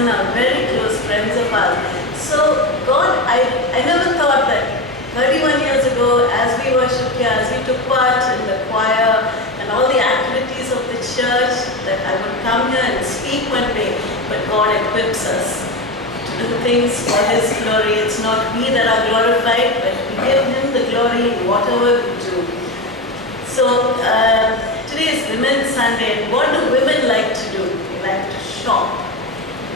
cousin are very close friends of ours. So God, I never thought that 31 years ago, as we worshipped here, as we took part in the choir and all the activities of the church, that I would come here and speak one day. But God equips us to do things for His glory. It's not we that are glorified, but we give Him the glory in whatever we do. So today is Women's Sunday, and what do women like to do? They like to shop.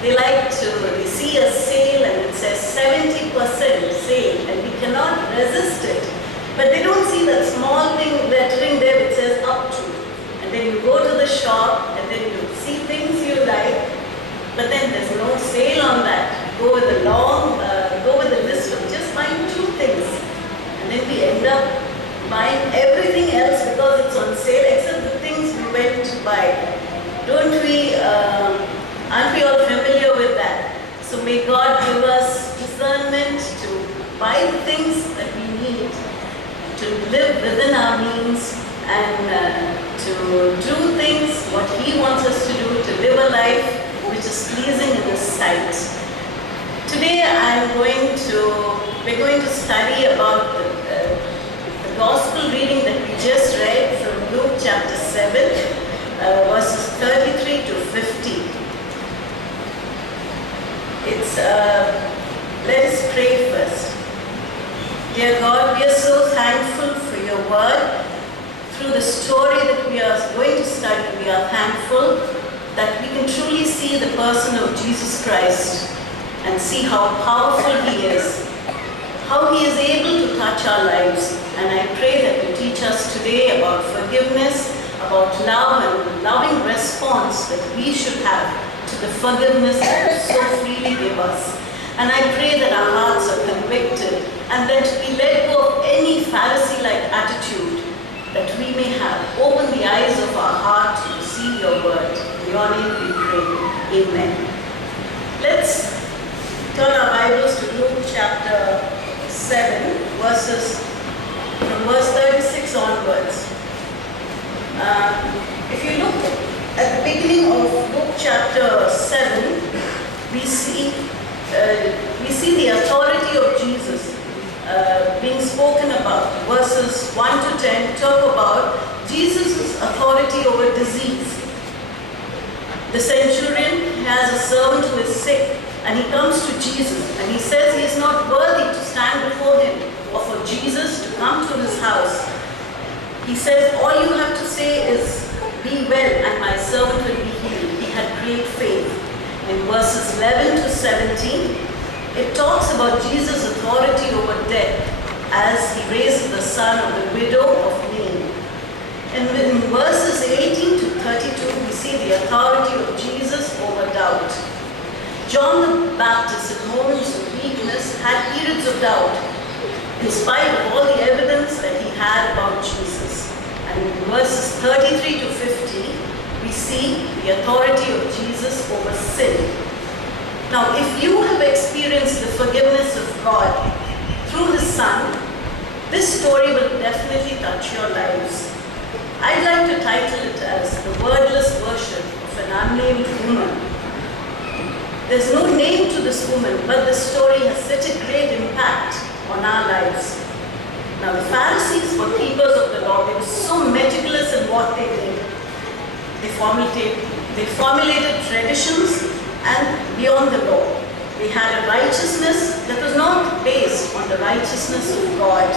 They see a sale and it says 70% sale, and we cannot resist it. But they don't see that small thing lettering there which says up to. And then you go to the shop and then you see things you like, but then there's no sale on that. Go with the list of just buying 2 things. And then we end up buying everything else because it's on sale except the things we went to buy. Aren't we all familiar with that? So may God give us discernment to buy the things that we need, to live within our means, and to do things what He wants us to do, to live a life which is pleasing in His sight. Today we're going to study about the Gospel reading that we just read from Luke chapter 7, verses 33 to 50. Let us pray first. Dear God, we are so thankful for your word. Through the story that we are going to study, we are thankful that we can truly see the person of Jesus Christ and see how powerful He is, how He is able to touch our lives. And I pray that you teach us today about forgiveness, about love and loving response that we should have to the forgiveness that you so freely give us. And I pray that our hearts are convicted and that we let go of any Pharisee-like attitude that we may have. Open the eyes of our heart to receive your word. In your name we pray. Amen. Let's turn our Bibles to Luke chapter 7, from verse 36 onwards. If you look at the beginning of Luke chapter 7, we see the authority of Jesus being spoken about. Verses 1 to 10 talk about Jesus' authority over disease. The centurion has a servant who is sick, and he comes to Jesus, and he says he is not worthy to stand before him or for Jesus to come to his house. He says, all you have to say is, be well, and my servant will be healed. He had great faith. In verses 11 to 17, it talks about Jesus' authority over death as He raised the son of the widow of Nain. And in verses 18 to 32, we see the authority of Jesus over doubt. John the Baptist, in moments of weakness, had periods of doubt, in spite of all the evidence that he had about Jesus. And in verses 33 to 50, we see the authority of Jesus over sin. Now, if you have experienced the forgiveness of God through His Son, this story will definitely touch your lives. I'd like to title it as The Wordless Worship of an Unnamed Woman. There's no name to this woman, but the story has such a great impact on our lives. Now, the Pharisees were keepers of the law. They were so meticulous in what they did. They formulated traditions and beyond the law. They had a righteousness that was not based on the righteousness of God.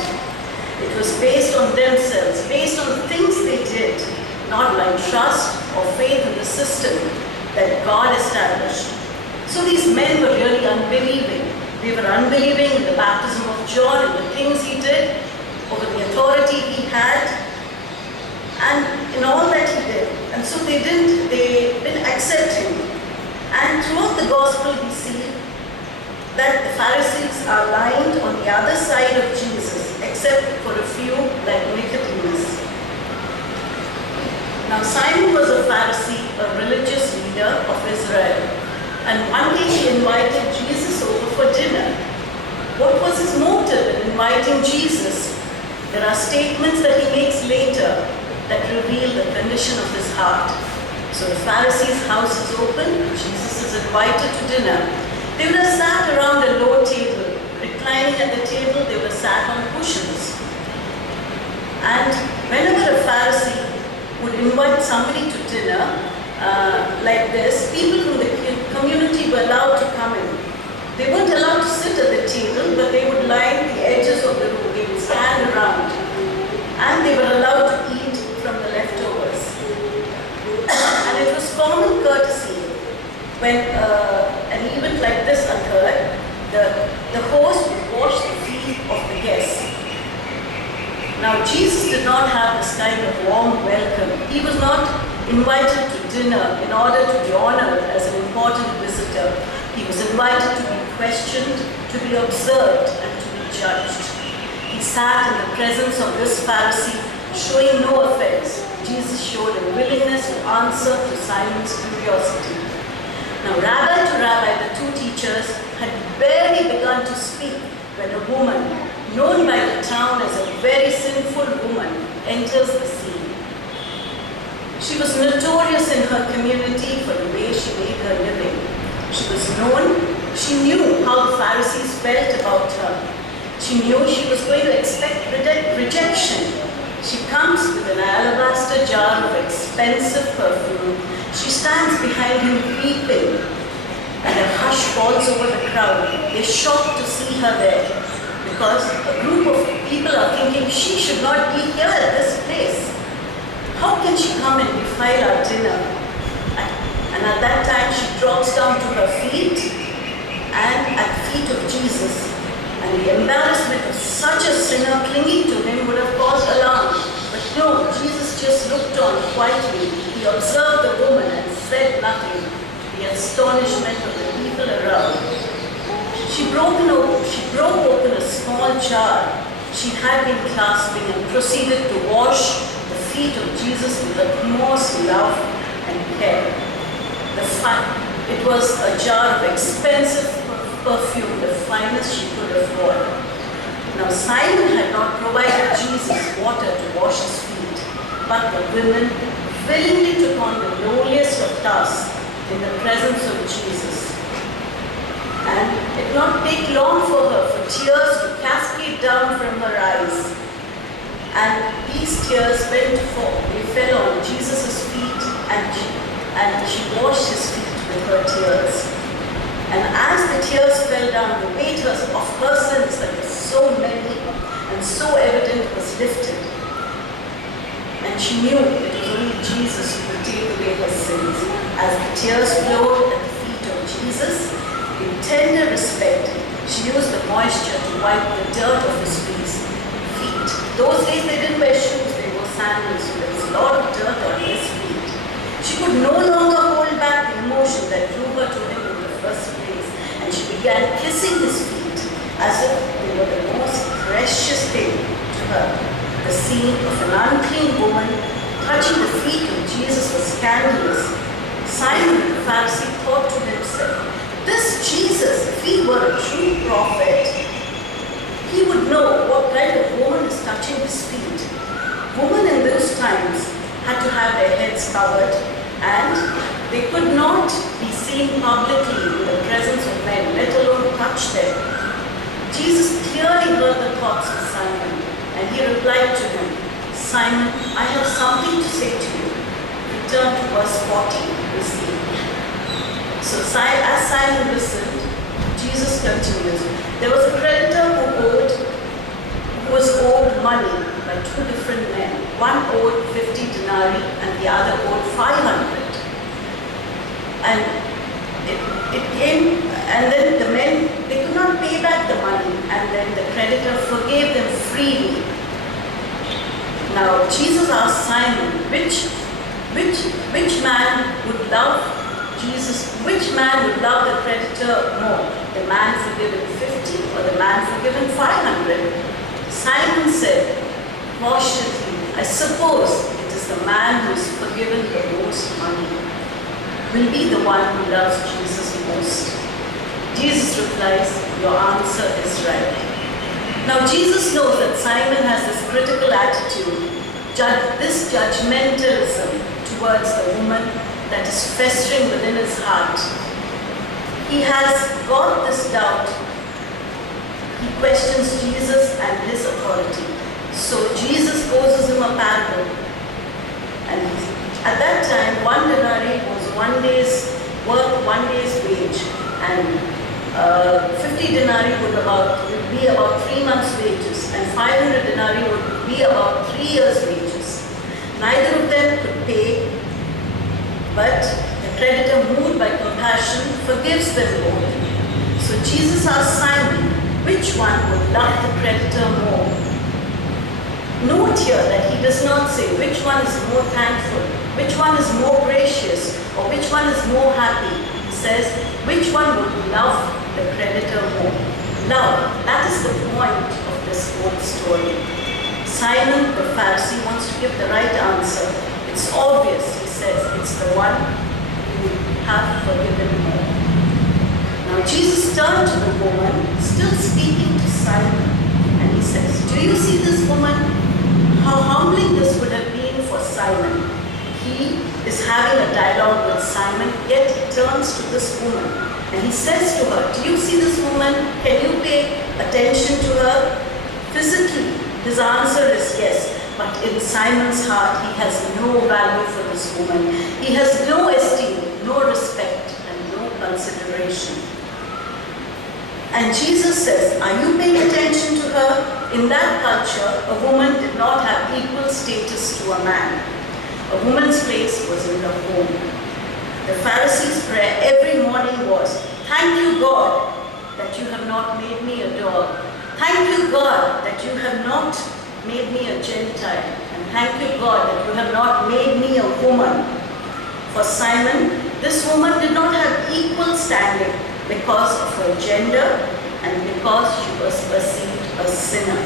It was based on themselves, based on the things they did, not by trust or faith in the system that God established. So these men were really unbelieving. They were unbelieving in the baptism of John and the things he did, over the authority he had, and in all that he did. And so they didn't accept him. And throughout the gospel we see that the Pharisees are lined on the other side of Jesus, except for a few like Nicodemus. Now Simon was a Pharisee, a religious leader of Israel. And one day he invited Jesus over for dinner. What was his motive in inviting Jesus? There are statements that he makes later that reveal the condition of his heart. So the Pharisee's house is open, Jesus is invited to dinner. They would have sat around a low table. Reclining at the table, they would have sat on cushions. And whenever a Pharisee would invite somebody to dinner like this, people from the community were allowed to come in. They weren't allowed to sit at the table, but they would line the edges of the room. They would stand around. And they were allowed to eat from the leftovers. And it was common courtesy when an event like this occurred, the host would wash the feet of the guests. Now, Jesus did not have this kind of warm welcome. He was not invited to dinner in order to be honored as an important visitor. He was invited to be questioned, to be observed, and to be judged. He sat in the presence of this Pharisee, showing no offense. Jesus showed a willingness to answer to Simon's curiosity. Now, rabbi to rabbi, the two teachers had barely begun to speak when a woman, known by the town as a very sinful woman, enters the scene. She was notorious in her community for the way she made her living. She was known, she knew how the Pharisees felt about her. She knew she was going to expect rejection. She comes with an alabaster jar of expensive perfume. She stands behind him weeping, and a hush falls over the crowd. They're shocked to see her there, because a group of people are thinking she should not be here at this place. How can she come and defile our dinner? And at that time she drops down to her feet and at the feet of Jesus. And the embarrassment of such a sinner clinging to him would have caused alarm. But no, Jesus just looked on quietly. He observed the woman and said nothing, to the astonishment of the people around. She broke open a small jar she had been clasping and proceeded to wash the feet of Jesus with the utmost love and care. It was a jar of expensive perfume, the finest she could afford. Now Simon had not provided Jesus water to wash his feet, but the women willingly took on the lowliest of tasks in the presence of Jesus. And it did not take long for her for tears to cascade down from her eyes. And these tears went forth. They fell on Jesus' feet, and she washed his feet with her tears. And as the tears fell down, the weight of her sins that was so many and so evident was lifted. And she knew it was only Jesus who could take away her sins. As the tears flowed at the feet of Jesus, in tender respect, she used the moisture to wipe the dirt of his feet. Those days they didn't wear shoes, they wore sandals, so there was a lot of dirt on his feet. She could no longer hold back the emotion that drew her to him in the first place, and she began kissing his feet as if they were the most precious thing to her. The scene of an unclean woman touching the feet of Jesus was scandalous. Simon the Pharisee thought to himself, this Jesus, if he were a true prophet, he would know what kind of woman is touching his feet. Women in those times had to have their heads covered, and they could not be seen publicly in the presence of men, let alone touch them. Jesus clearly heard the thoughts of Simon, and he replied to him, Simon, I have something to say to you. Return to verse 40, we see. So as Simon listened, Jesus continues. There was a creditor who was owed money by two different men. One owed 50 denarii and the other owed 500. And it came, and then the men, they could not pay back the money, and then the creditor forgave them freely. Now Jesus asked Simon, which man would love Jesus, which man would love the creditor more? The man forgiven 50 or the man forgiven 500? Simon said, cautiously, I suppose it is the man who is forgiven the most money will be the one who loves Jesus most. Jesus replies, your answer is right. Now Jesus knows that Simon has this critical attitude, this judgmentalism towards the woman that is festering within his heart. He has got this doubt. He questions Jesus and his authority. So Jesus poses him a parable. And at that time, 1 denarii was 1 day's work, 1 day's wage. And 50 denarii would be about 3 months' wages. And 500 denarii would be about 3 years' wages. Neither of them could pay, but the creditor, moved by compassion, forgives them both. So Jesus asked Simon, which one would love the creditor more? Note here that he does not say which one is more thankful, which one is more gracious, or which one is more happy. He says, which one would love the creditor more? Love, that is the point of this whole story. Simon the Pharisee wants to give the right answer. It's obvious, he says, it's the one who have forgiven more. Now Jesus turned to the woman, still speaking to Simon, and he says, do you see this woman? How humbling this would have been for Simon. He is having a dialogue with Simon, yet he turns to this woman, and he says to her, do you see this woman? Can you pay attention to her? Physically, his answer is yes. But in Simon's heart, he has no value for this woman. He has no esteem, no respect, and no consideration. And Jesus says, are you paying attention to her? In that culture, a woman did not have equal status to a man. A woman's place was in the home. The Pharisees' prayer every morning was, thank you, God, that you have not made me a dog. Thank you, God, that you have not made me a Gentile. And thank you, God, that you have not made me a woman. For Simon, this woman did not have equal standing because of her gender and because she was perceived a sinner.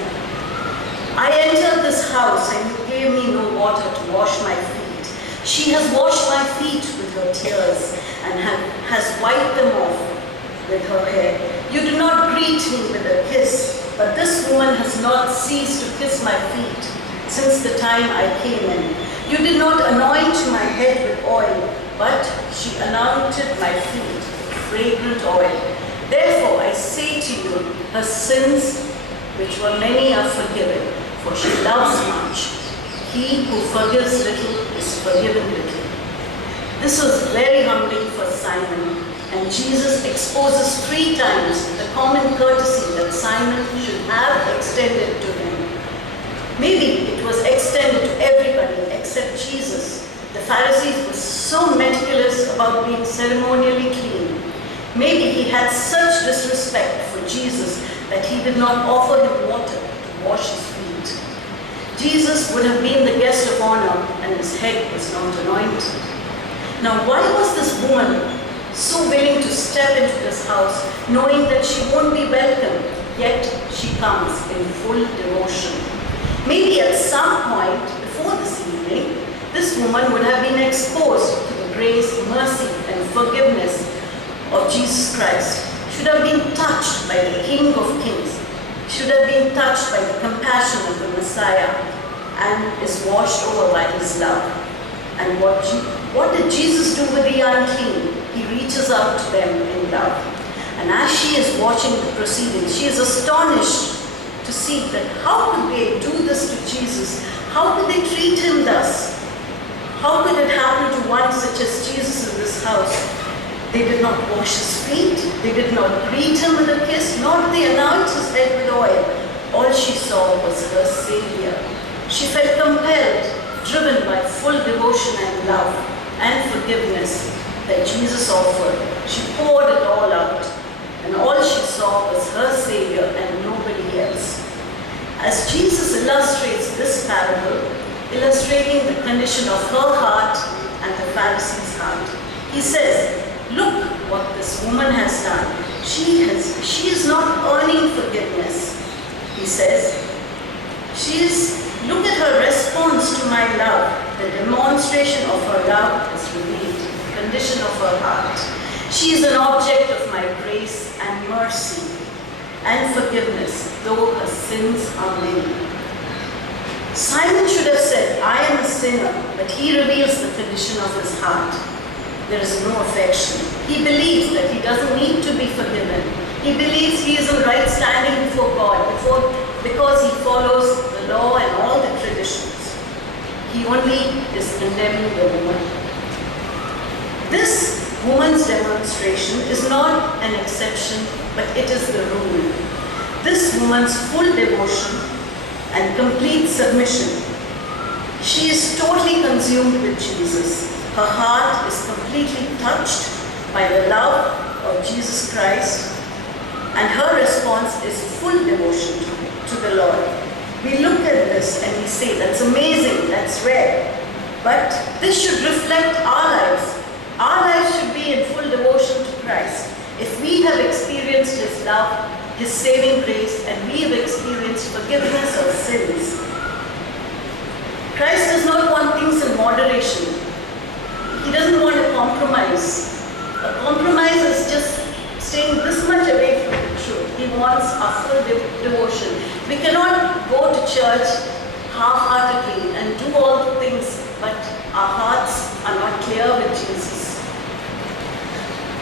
I entered this house and you gave me no water to wash my feet. She has washed my feet with her tears and has wiped them off with her hair. You do not greet me with a kiss, but this woman has not ceased to kiss my feet since the time I came in. You did not anoint my head with oil, but she anointed my feet with fragrant oil. Therefore I say to you, her sins, which were many, are forgiven, for she loves much. He who forgives little is forgiven little. This was very humbling for Simon, and Jesus exposes 3 times the common courtesy that Simon should have extended to him. Maybe it was extended to everybody except Jesus. The Pharisees were so meticulous about being ceremonially clean. Maybe he had such disrespect for Jesus that he did not offer him water to wash his feet. Jesus would have been the guest of honor, and his head was not anointed. Now, why was this woman so willing to step into this house, knowing that she won't be welcome, yet she comes in full devotion? Maybe at some point before this evening, this woman would have been exposed to the grace, mercy, and forgiveness of Jesus Christ, should have been touched by the King of Kings, should have been touched by the compassion of the Messiah, and is washed over by his love. And what did Jesus do with the unclean? He reaches out to them in love. And as she is watching the proceedings, she is astonished to see that how could they do this to Jesus? How could they treat him thus? How could it happen to one such as Jesus in this house? They did not wash his feet, they did not greet him with a kiss, nor did they anoint his head with oil. All she saw was her Savior. She felt compelled, driven by full devotion and love and forgiveness that Jesus offered. She poured it all out, and all she saw was her Savior and nobody else. As Jesus illustrates this parable, illustrating the condition of her heart and the Pharisee's heart, he says, look what this woman has done. She is not earning forgiveness. He says, look at her response to my love. The demonstration of her love is revealed, the condition of her heart. She is an object of my grace and mercy and forgiveness, though her sins are many. Simon should have said, I am a sinner, but he reveals the condition of his heart. there is no affection. He believes that he doesn't need to be forgiven. He believes he is in right standing before God because he follows the law and all the traditions. He only is condemning the woman. This woman's demonstration is not an exception, but it is the rule. This woman's full devotion and complete submission. She is totally consumed with Jesus. Her heart is completely touched by the love of Jesus Christ, and her response is full devotion to the Lord. We look at this and we say, that's amazing, that's rare. But this should reflect our lives. Our lives should be in full devotion to Christ. If we have experienced His love, His saving grace, and we have experienced forgiveness of sins, Christ does not want things in moderation. He doesn't want a compromise. A compromise is just staying this much away from the truth. He wants our full devotion. We cannot go to church half-heartedly and do all the things, but our hearts are not clear with Jesus.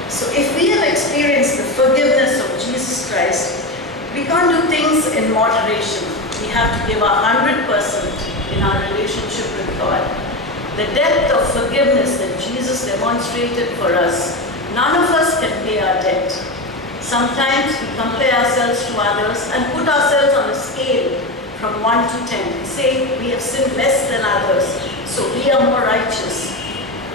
So if we have experienced the forgiveness of Jesus Christ, we can't do things in moderation. We have to give our 100% in our relationship with God. The depth of forgiveness that Jesus demonstrated for us, none of us can pay our debt. Sometimes we compare ourselves to others and put ourselves on a scale from 1 to 10. We say we have sinned less than others, so we are more righteous.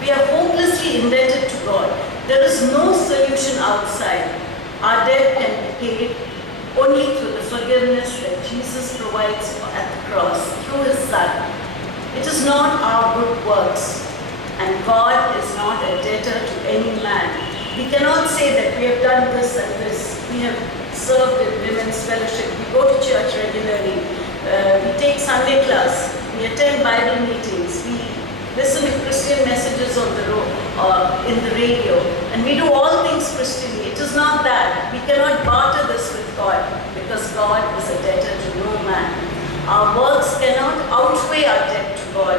We are hopelessly indebted to God. There is no solution outside. Our debt can be paid only through the forgiveness that Jesus provides at the cross, through His Son. It is not our good works, and God is not a debtor to any man. We cannot say that we have done this and this. We have served in women's fellowship. We go to church regularly. We take Sunday class. We attend Bible meetings. We listen to Christian messages on in the radio. And we do all things Christianly. It is not that. We cannot barter this with God, because God is a debtor to no man. Our works cannot outweigh our debt to God.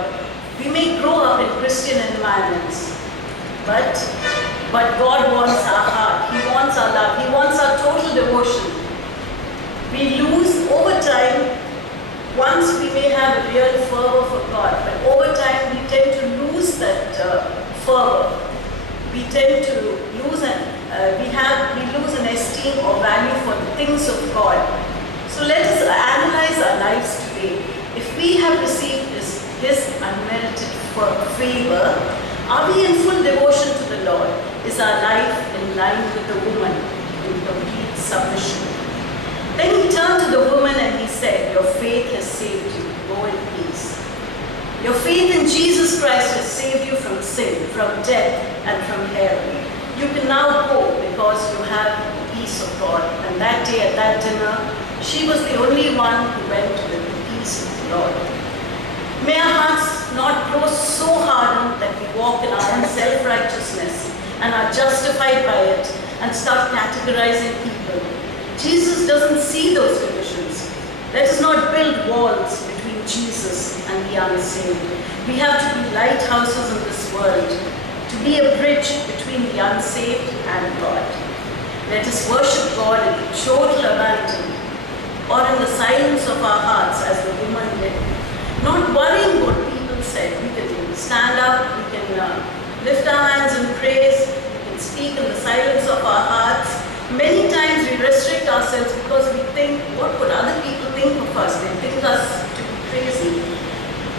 We may grow up in Christian environments, but God wants our heart. He wants our love. He wants our total devotion. We lose over time. Once we may have a real fervor for God, but over time we tend to lose that fervor. We tend to lose we lose an esteem or value for the things of God. So let us analyze our lives today. If we have received His unmerited favor, are we in full devotion to the Lord? Is our life in line with the woman in complete submission? Then he turned to the woman and he said, your faith has saved you. Go in peace. Your faith in Jesus Christ has saved you from sin, from death, and from hell. You can now go because you have the peace of God. And that day at that dinner, she was the only one who went with the peace of the Lord. May our hearts not grow so hardened that we walk in our own self-righteousness and are justified by it and start categorizing people. Jesus doesn't see those divisions. Let us not build walls between Jesus and the unsaved. We have to be lighthouses in this world, to be a bridge between the unsaved and God. Let us worship God in total abandon, or in the silence of our hearts as the woman did. Not worrying what people said. We can stand up, we can lift our hands in praise, we can speak in the silence of our hearts. Many times we restrict ourselves because we think, what would other people think of us? They think us to be crazy.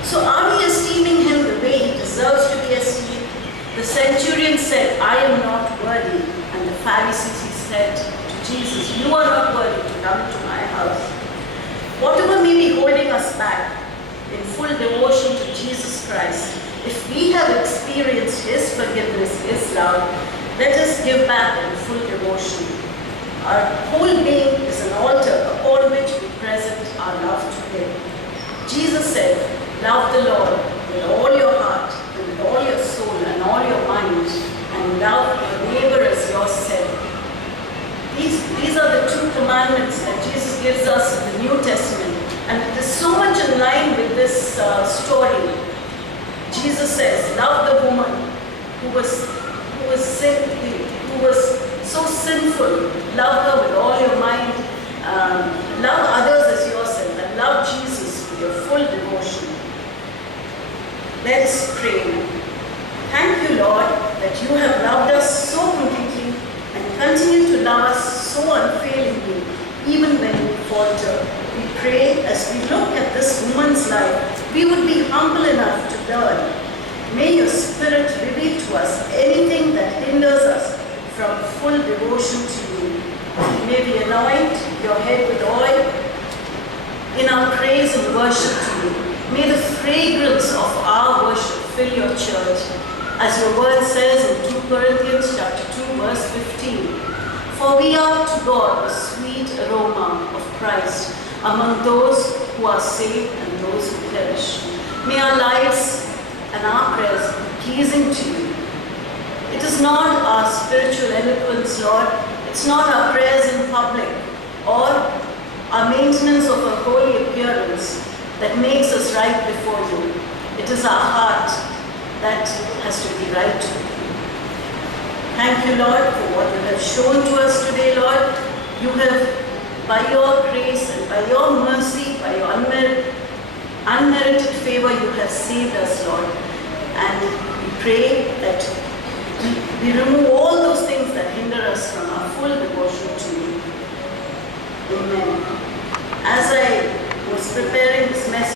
So are we esteeming Him the way He deserves to be esteemed? The centurion said, I am not worthy. And the Pharisees said to Jesus, you are not worthy to come to my house. Whatever may be holding us back in full devotion to Jesus Christ, if we have experienced His forgiveness, His love, let us give back in full devotion. Our whole being is an altar upon which we present our love to Him. Jesus said, love the Lord with all your heart, and with all your soul, and all your mind, and love your neighbor as yourself. These are the two commandments that Jesus gives us in the New Testament. And it is so much in line with this story. Jesus says, love the woman who was who was so sinful. Love her with all your mind. Love others as yourself, and love Jesus with your full devotion. Let us pray. Thank you, Lord, that you have loved us so completely and continue to love us so unfailingly, even when we falter. We pray as we look at this woman's life, we would be humble enough to learn. May your Spirit reveal to us anything that hinders us from full devotion to you. May we anoint your head with oil in our praise and worship to you. May the fragrance of our worship fill your church. As your word says in 2 Corinthians chapter 2, verse 15, for we are to God a sweet aroma of Christ among those who are saved and those who perish. May our lives and our prayers be pleasing to you. It is not our spiritual eloquence, Lord. It's not our prayers in public or our maintenance of a holy appearance that makes us right before you. It is our heart that has to be right. Thank you, Lord, for what you have shown to us today, Lord. You have, by your grace and by your mercy, by your unmerited favor, you have saved us, Lord. And we pray that we remove all those things that hinder us from our full devotion to you. Amen. As I was preparing this message,